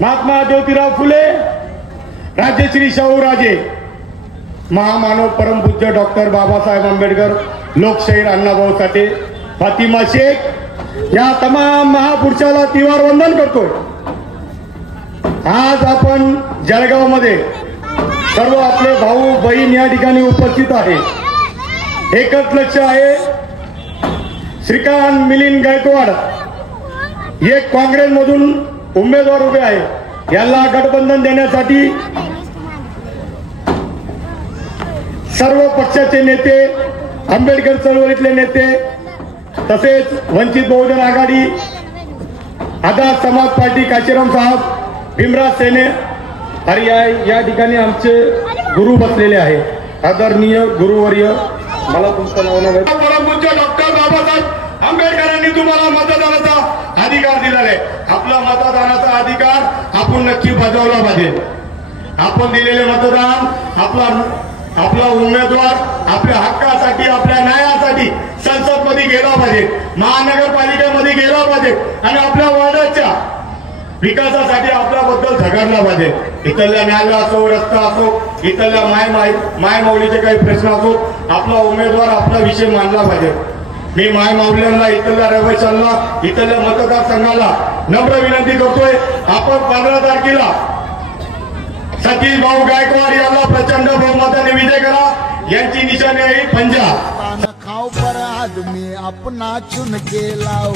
महात्मा ज्योतिराव फुले, राजश्री शाहूराजे, महामानव परमपूज्य डॉक्टर बाबासाहेब आंबेडकर, लोकशाहीर अण्णाभाऊ साठे, फातिमा शेख या तमाम महापुरुषाला तिवार वंदन करतोय। आज आपण जळगाव मध्ये सर्व आपले भाऊ बहीण या ठिकाणी उपस्थित आहे। एकच लक्ष आहे, श्रीकांत मिलिंद गायकवाड एक काँग्रेसमधून उमेदवार उभे आहे, याला गठबंधन देण्यासाठी सर्व पक्षाचे नेते, आंबेडकर चळवळीतले नेते, तसेच वंचित बहुजन आघाडी, आझाद समाज पार्टी, काशीराम साहेब, भीमराज सेने आणि या ठिकाणी आमचे गुरु बसलेले आहे, आदरणीय गुरुवर्य, मला तुमचं नाव नाही, परमपूज्य डॉक्टर बाबासाहेब आंबेडकरांनी तुम्हाला मतदानाचा अधिकार दिलेला आहे। आपला मतदानाचा अधिकार आपण नक्की बजावला पाहिजे। आपण दिलेले मतदान, आपला उमेदवार आपल्या हक्कासाठी, आपल्या न्यायासाठी संसद मध्ये गेला पाहिजे, महानगरपालिकेमध्ये गेला पाहिजे आणि आपल्या वार्डाच्या विकासासाठी आपल्याबद्दल झगडला पाहिजे। इथल्या न्यायालय असो, रस्ता असो, इथल्या मायमाऊलीचे काही प्रश्न असो, आपला उमेदवार आपला विषय मांडला पाहिजे। मी मायमाऊल्यांना, इथल्या रहिवाशांना, इथल्या मतदारसंघाला नम्र विनंती करतोय, आपण 15 तारखेला सतीश भाऊ गायकवाड यांना प्रचंड बहुमताने विजय करा। यांची निशाणी आहे पंजा। खाओ पर आदमी अपना चुन के लाओ।